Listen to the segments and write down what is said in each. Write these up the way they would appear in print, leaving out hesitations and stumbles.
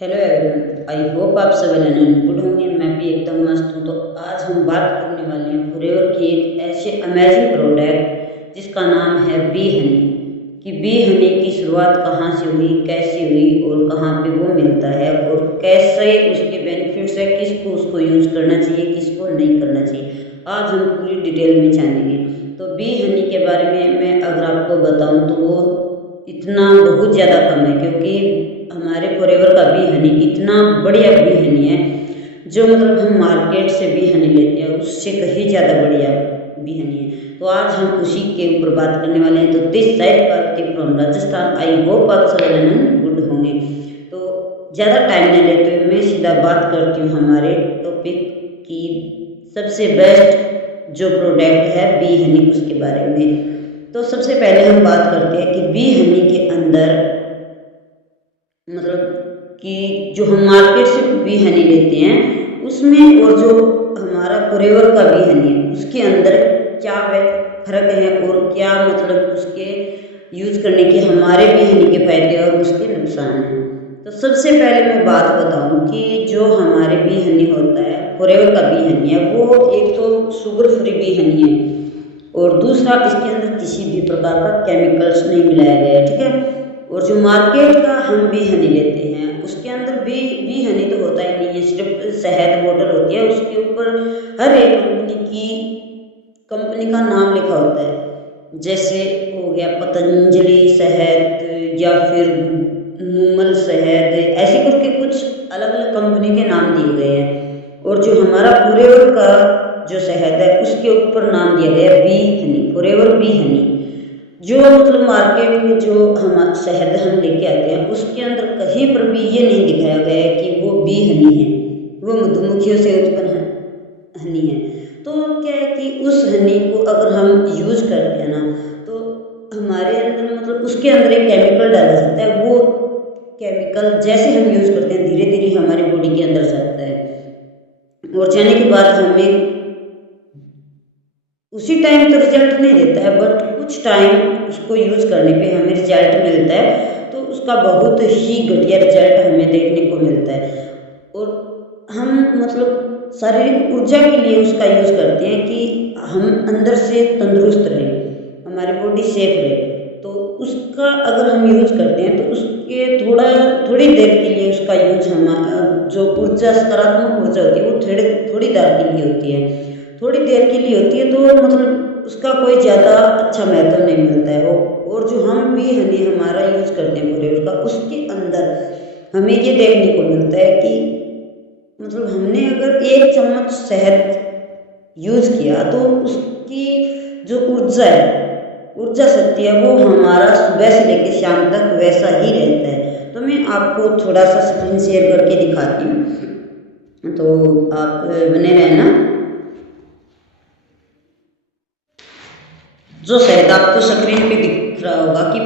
Hello everyone, I hope आप सब good होंगे। मैं भी एकदम मस्त हूँ। तो आज हम बात करने वाले हैं फॉरएवर की एक ऐसे अमेजिंग प्रोडक्ट जिसका नाम है बी हनी। कि बी हनी की शुरुआत कहाँ से हुई, कैसे हुई और कहाँ पे वो मिलता है और कैसे उसके बेनिफिट्स है, किसको उसको यूज़ करना चाहिए, किसको नहीं करना चाहिए, आज हम पूरी डिटेल में जानेंगे। तो बी हनी के बारे में मैं अगर आपको बताऊँ तो वो इतना बहुत ज़्यादा कम है, क्योंकि हमारे फॉरएवर का बी हनी इतना बढ़िया बी हनी है जो मतलब हम मार्केट से बी हनी लेते हैं उससे कहीं ज़्यादा बढ़िया बी हनी है। तो आज हम उसी के ऊपर बात करने वाले हैं। तो this side party from Rajasthan, I hope आप सब गुड होंगे। तो ज़्यादा टाइम नहीं लेते हुए मैं सीधा बात करती हूँ हमारे टॉपिक की सबसे बेस्ट जो प्रोडक्ट है बी हनी उसके बारे में। तो सबसे पहले हम बात करते हैं कि बी हनी के अंदर मतलब कि जो हम मार्केट से बी हनी लेते हैं उसमें और जो हमारा फॉरएवर का बी हनी है उसके अंदर क्या फर्क है और क्या मतलब उसके यूज करने के हमारे बी हनी के फायदे और उसके नुकसान हैं। तो सबसे पहले मैं बात बताऊं कि जो हमारे बी हनी होता है, फॉरएवर का बी हनी है, वो एक तो शुगर फ्री बी हनी है और दूसरा इसके अंदर किसी भी प्रकार का केमिकल्स नहीं मिलाया गया है, ठीक है। और जो मार्केट का हम बी हनी लेते हैं उसके अंदर बी हनी तो होता ही नहीं है, सिर्फ शहद बोतल होती है, उसके ऊपर हर एक कंपनी का नाम लिखा होता है। जैसे हो गया पतंजलि शहद या फिर मूमल शहद, ऐसे करके कुछ अलग अलग कंपनी के नाम दिए गए हैं। और जो हमारा फॉरएवर का जो शहद है उसके ऊपर नाम दिया गया है B Honey, forever B Honey. जो मतलब मार्केट में जो हम शहद हम लेके आते हैं उसके अंदर कहीं पर भी ये नहीं दिखाया गया है कि वो बी हनी है, वो मधुमक्खियों से उत्पन्न हनी है। तो क्या है कि उस हनी को अगर हम यूज करते हैं ना तो हमारे अंदर मतलब उसके अंदर एक केमिकल डाला जाता है। वो केमिकल जैसे हम यूज करते हैं धीरे धीरे हमारी बॉडी के अंदर जाता है और जाने के बाद हमें उसी टाइम तो रिजल्ट नहीं देता है, बट कुछ टाइम उसको यूज करने पे हमें रिजल्ट मिलता है। तो उसका बहुत ही घटिया रिजल्ट हमें देखने को मिलता है और हम मतलब शारीरिक ऊर्जा के लिए उसका यूज करते हैं कि हम अंदर से तंदुरुस्त रहें, हमारी बॉडी सेफ रहे। तो उसका अगर हम यूज करते हैं तो उसके थोड़ी देर के लिए उसका यूज हम जो ऊर्जा सकारात्मक ऊर्जा होती है वो थोड़ी देर के लिए होती है, थोड़ी देर के लिए होती है। तो मतलब उसका कोई ज़्यादा अच्छा महत्व नहीं मिलता है। और जो हम भी हनी हमारा यूज करते हैं फॉरएवर का उसके अंदर हमें ये देखने को मिलता है कि मतलब हमने अगर 1 चम्मच शहद यूज किया तो उसकी जो ऊर्जा शक्ति है वो हमारा सुबह से लेकर शाम तक वैसा ही रहता है। तो मैं आपको थोड़ा सा स्क्रीन शेयर करके दिखाती हूँ, तो आप बने रहना। जो शायद आपको स्क्रीन पे दिख रहा होगा कि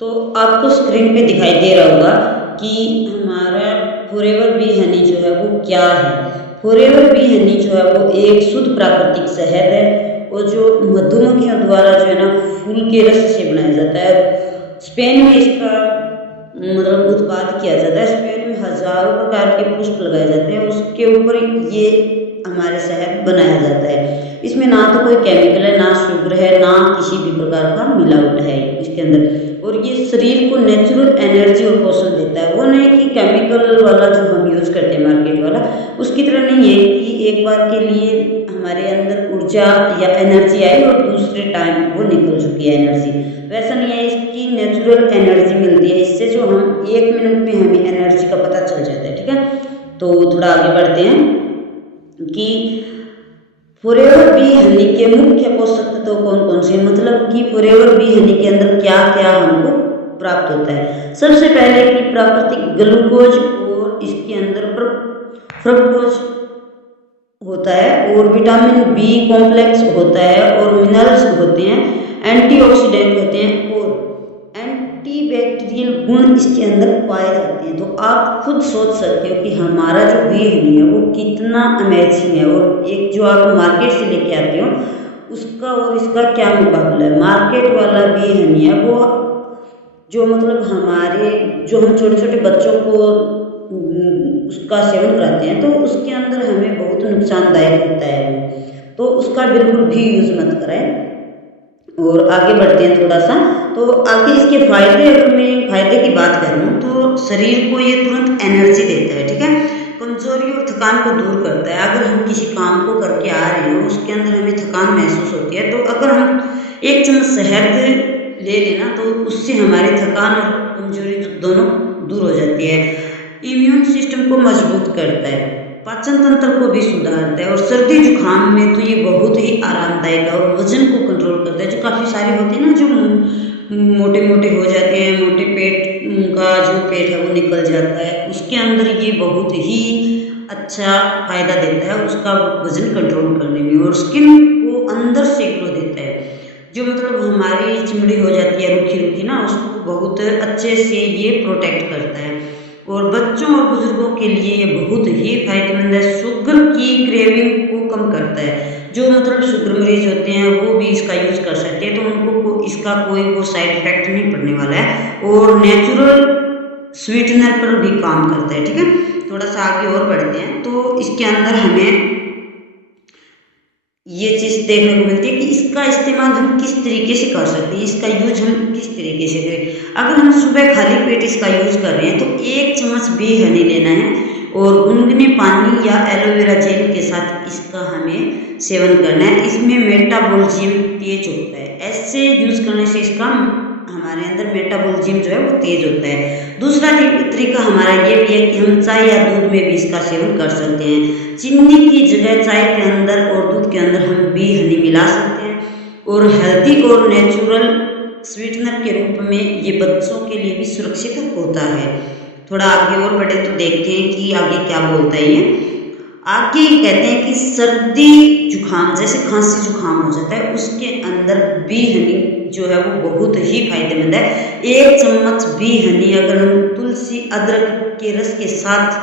तो आपको स्क्रीन पे दिखाई दे रहा होगा कि हमारा फॉरएवर बी हनी जो है वो क्या है। फॉरएवर बी हनी जो है वो एक शुद्ध प्राकृतिक शहद है और जो मधुमक्खियों द्वारा जो है ना फूल के रस से बनाया जाता है। स्पेन में इसका मतलब उत्पाद किया जाता है। स्पेन में हजारों प्रकार के पुष्प लगाए जाते हैं, उसके ऊपर ये हमारे शहद बनाया जाता है। इसमें ना तो कोई केमिकल है, ना शुगर है, ना किसी भी प्रकार का मिलावट है इसके अंदर। और ये शरीर को नेचुरल एनर्जी और पोषण देता है। वो नहीं कि केमिकल वाला जो हम यूज करते हैं मार्केट वाला उसकी तरह नहीं है कि एक बार के लिए हमारे अंदर ऊर्जा या एनर्जी आई और दूसरे टाइम वो निकल चुकी है एनर्जी, वैसा नहीं है। इसकी नेचुरल एनर्जी मिलती है, इससे जो हम 1 मिनट में हमें एनर्जी का पता चल जाता है, ठीक है। तो थोड़ा आगे बढ़ते हैं कि फॉरएवर बी हनी के मुख्य पोषक तत्व कौन कौन से, मतलब कि फॉरएवर बी हनी के अंदर क्या क्या हमको प्राप्त होता है। सबसे पहले कि प्राकृतिक ग्लूकोज और इसके अंदर फ्रक्टोज होता है और विटामिन बी कॉम्प्लेक्स होता है और मिनरल्स होते हैं, एंटीऑक्सीडेंट होते हैं और एंटीबैक्टीरियल गुण इसके अंदर पाए जाते हैं। तो आप खुद सोच सकते हो कि हमारा जो बी हनी है वो कितना अमेजिंग है। और एक जो आप मार्केट से लेके आते हो उसका और इसका क्या मुकाबला है। मार्केट वाला बी हनी है वो जो मतलब हमारे जो हम छोटे छोटे बच्चों को उसका सेवन कराते हैं तो उसके अंदर हमें बहुत नुकसानदायक होता है वो, तो उसका बिल्कुल भी यूज़ मत करें। और आगे बढ़ते हैं थोड़ा सा, तो आगे इसके फायदे, अगर मैं फायदे की बात करूँ तो शरीर को ये तुरंत एनर्जी देता है, ठीक है, कमजोरी और थकान को दूर करता है। अगर हम किसी काम को करके आ रहे हो उसके अंदर हमें थकान महसूस होती है, तो अगर हम एक चम्मच शहद ले लेना तो उससे हमारी थकान और कमजोरी दोनों दूर हो जाती है। इम्यून सिस्टम को मजबूत करता है, पाचन तंत्र को भी सुधारता है, और सर्दी जुकाम में तो ये बहुत ही आरामदायक है। और वजन को कंट्रोल करता है, जो काफ़ी सारे होते हैं ना जो मोटे मोटे हो जाते हैं, मोटे पेट, उनका जो पेट है वो निकल जाता है, उसके अंदर ये बहुत ही अच्छा फायदा देता है उसका वजन कंट्रोल करने में। और स्किन को अंदर से ग्लो देता है, जो मतलब हमारी चमड़ी हो जाती है रूखी रूखी ना, उसको बहुत अच्छे से ये प्रोटेक्ट करता है। और बच्चों और बुजुर्गों के लिए ये बहुत ही फायदेमंद है, शुगर की क्रेविंग को कम करता है। जो मतलब शुगर मरीज होते हैं वो भी इसका यूज कर सकते हैं, तो उनको इसका कोई वो साइड इफेक्ट नहीं पड़ने वाला है, और नेचुरल स्वीटनर पर भी काम करता है, ठीक है। थोड़ा सा आगे और बढ़ते हैं, तो इसके अंदर हमें ये चीज़ देखने को मिलती है कि इसका इस्तेमाल हम किस तरीके से कर सकते हैं, इसका यूज हम किस तरीके से करें। अगर हम सुबह खाली पेट इसका यूज कर रहे हैं तो 1 चम्मच भी हनी लेना है, और गुनगुने पानी या एलोवेरा जेल के साथ इसका हमें सेवन करना है। इसमें मेटाबॉलिज्म तेज होता है, ऐसे यूज करने से इसका हमारे अंदर मेटाबॉलिज्म जो है वो तेज होता है। दूसरा तरीका हमारा ये भी है कि हम चाय या दूध में भी इसका सेवन कर सकते हैं। चीनी की जगह चाय के अंदर और दूध के अंदर हम भी हनी मिला सकते हैं, और हेल्दी और नेचुरल स्वीटनर के रूप में ये बच्चों के लिए भी सुरक्षित होता है। थोड़ा आगे और बढ़े तो देखते हैं कि आगे क्या बोलता है ये। आगे कहते हैं कि सर्दी जुकाम, जैसे खांसी जुकाम हो जाता है, उसके अंदर बी हनी जो है वो बहुत ही फायदेमंद है। 1 चम्मच बी हनी अगर हम तुलसी अदरक के रस के साथ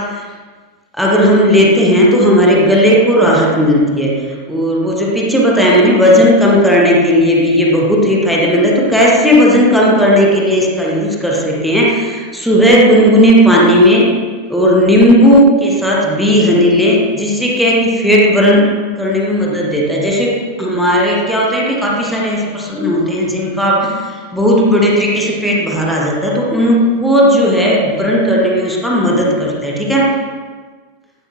अगर हम लेते हैं तो हमारे गले को राहत मिलती है। और वो जो पीछे बताया मैंने वजन कम करने के लिए भी ये बहुत ही फायदेमंद है। तो कैसे वजन कम करने के लिए इसका यूज कर सकते हैं, सुबह गुनगुने पानी में और नींबू के साथ बी हनी लें, जिससे क्या है कि फैट बर्न करने में मदद देता है। जैसे हमारे क्या होता है कि काफ़ी सारे ऐसे पर्सन होते हैं जिनका बहुत बड़े तरीके से पेट बाहर आ जाता है, तो उनको जो है बर्न करने में उसका मदद करता है, ठीक है।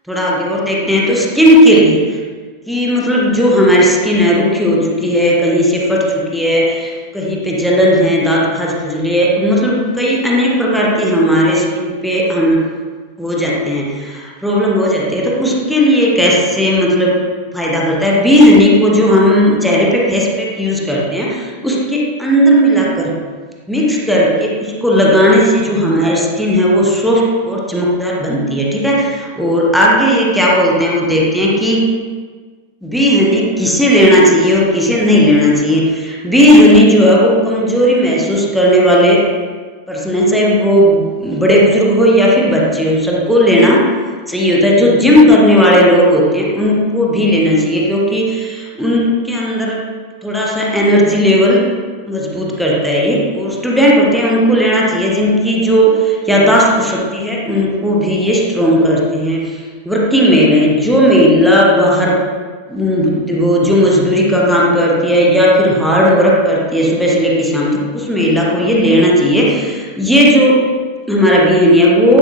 थोड़ा आगे और देखते हैं, तो स्किन के लिए कि मतलब जो हमारी स्किन है रूखी हो चुकी है, कहीं से फट चुकी है, कहीं पे जलन है, दांत खाज खुजली है, मतलब कई अनेक प्रकार की हमारे स्किन पे हम हो जाते हैं, प्रॉब्लम हो जाती है, तो उसके लिए कैसे मतलब फायदा करता है। बी हनी को जो हम चेहरे पे फेस पे यूज करते हैं उसके अंदर मिलाकर मिक्स करके उसको लगाने से जो हमारी स्किन है वो सॉफ्ट और चमकदार बनती है, ठीक है। और आगे ये क्या बोलते हैं वो देखते हैं कि बी हनी किसे लेना चाहिए और किसे नहीं लेना चाहिए। बी हनी जो है वो कमजोरी महसूस करने वाले पर्सन है, चाहे वो बड़े बुजुर्ग हो या फिर बच्चे हो, सबको लेना चाहिए होता है। जो जिम करने वाले लोग होते हैं उनको भी लेना चाहिए, क्योंकि उनके अंदर थोड़ा सा एनर्जी लेवल मजबूत करता है ये। और स्टूडेंट होते हैं उनको लेना चाहिए, जिनकी जो याददाश्त शक्ति है उनको भी ये स्ट्रॉन्ग करते हैं। वर्किंग महिलाएं, जो महिला बाहर वो जो मजदूरी का काम करती है या फिर हार्ड वर्क करती है सुबह से लेकर शाम तक, उस महिला को ये लेना चाहिए। ये जो हमारा बी हनी है वो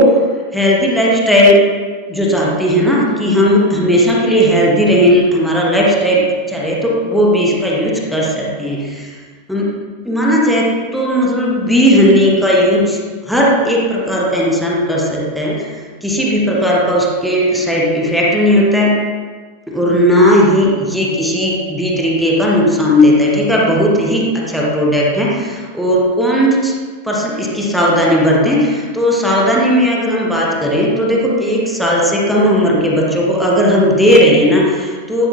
हेल्थी लाइफस्टाइल जो चाहते हैं ना कि हम हमेशा के लिए हेल्दी रहें, हमारा लाइफस्टाइल अच्छा रहे, तो वो भी इसका यूज कर सकते हैं। माना जाए तो मतलब बी हनी का यूज हर एक प्रकार का इंसान कर सकता है, किसी भी प्रकार का उसके साइड इफेक्ट नहीं होता है, और ना ही ये किसी भी तरीके का नुकसान देता है, ठीक है। बहुत ही अच्छा प्रोडक्ट है। और कौन पर्सन इसकी सावधानी बरतें, तो सावधानी में अगर हम बात करें तो देखो 1 साल से कम उम्र के बच्चों को अगर हम दे रहे हैं ना, तो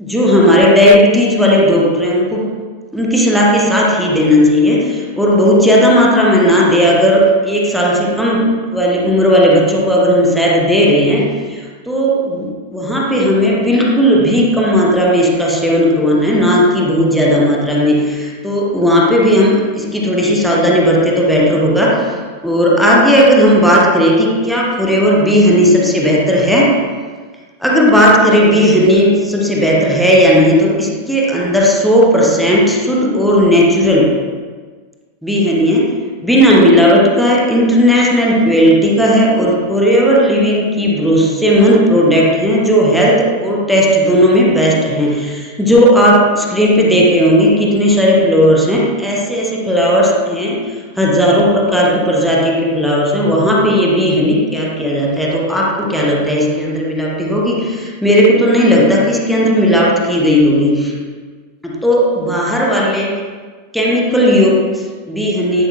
जो हमारे डायबिटीज वाले डॉक्टर हैं उनको उनकी सलाह के साथ ही देना चाहिए, और बहुत ज़्यादा मात्रा में ना दे। अगर 1 साल से कम वाली उम्र वाले बच्चों को अगर हम शायद दे रहे हैं तो वहाँ पे हमें बिल्कुल भी कम मात्रा में इसका सेवन करवाना है, ना कि बहुत ज़्यादा मात्रा में। तो वहाँ पे भी हम इसकी थोड़ी सी सावधानी बरतें तो बेटर होगा। और आगे अगर हम बात करें कि क्या फॉरएवर बी हनी सबसे बेहतर है, अगर बात करें बी हनी सबसे बेहतर है या नहीं, तो इसके अंदर 100% शुद्ध और नेचुरल बी हनी है, बिना मिलावट का है, इंटरनेशनल क्वालिटी का है और फॉरएवर लिविंग की भरोसेमंद प्रोडक्ट हैं जो हेल्थ और टेस्ट दोनों में बेस्ट हैं। जो आप स्क्रीन पे देख रहे होंगे कितने सारे फ्लावर्स हैं, ऐसे ऐसे फ्लावर्स हैं, हजारों प्रकार की प्रजाति के फ्लावर्स हैं, वहाँ पे ये बी हनी तैयार किया जाता है। तो आपको क्या लगता है इसके अंदर मिलावटी होगी? मेरे को तो नहीं लगता कि इसके अंदर मिलावट की गई होगी। तो बाहर वाले केमिकल युक्त बी हनी,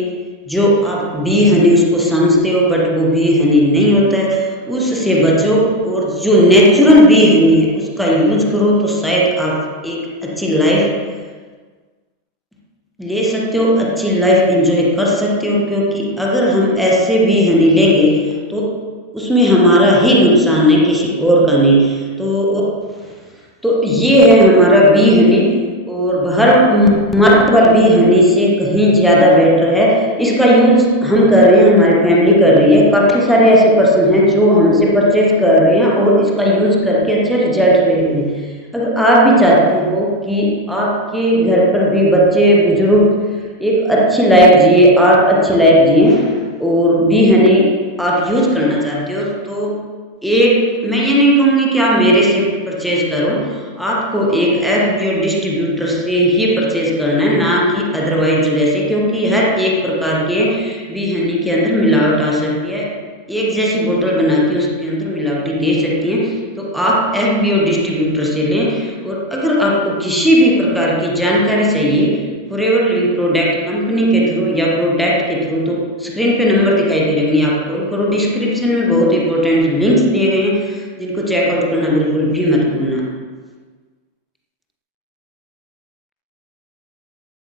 जो आप बी हनी उसको समझते हो बट वो बी हनी नहीं होता है, उससे बचो और जो नेचुरल बी हनी है उसका यूज करो, तो शायद आप एक अच्छी लाइफ ले सकते हो, अच्छी लाइफ एंजॉय कर सकते हो। क्योंकि अगर हम ऐसे बी हनी लेंगे तो उसमें हमारा ही नुकसान है, किसी और का नहीं। तो ये है हमारा बी हनी, और बाहर मार्केट वाला बी हनी से कहीं ज़्यादा बेटर है। इसका यूज हम कर रहे हैं, हमारी फैमिली कर रही है, काफ़ी सारे ऐसे पर्सन हैं जो हमसे परचेज कर रहे हैं और इसका यूज करके अच्छे रिजल्ट ले रहे हैं। अगर आप भी चाहते हो कि आपके घर पर भी बच्चे बुजुर्ग एक अच्छी लाइफ जिए, आप अच्छी लाइफ जिए और बी हनी आप यूज करना चाहते हो, तो एक मैं ये नहीं कहूँगी कि आप मेरे से परचेज करो, आपको एक FBO डिस्ट्रीब्यूटर से ही परचेज करना है, ना कि अदरवाइज जगह से। क्योंकि हर एक प्रकार के बी हनी के अंदर मिलावट आ सकती है, एक जैसी बोतल बना के उसके अंदर मिलावटी दे सकती हैं। तो आप FBO डिस्ट्रीब्यूटर से लें। और अगर आपको किसी भी प्रकार की जानकारी चाहिए फॉरएवर लिविंग प्रोडक्ट कंपनी के थ्रू या प्रोडक्ट के थ्रू, तो स्क्रीन पे नंबर दिखाई दे रहे हैं, आप कॉल करो। डिस्क्रिप्शन में बहुत इंपॉर्टेंट लिंक्स दिए गए हैं जिनको चेकआउट करना बिल्कुल भी मत भूलना।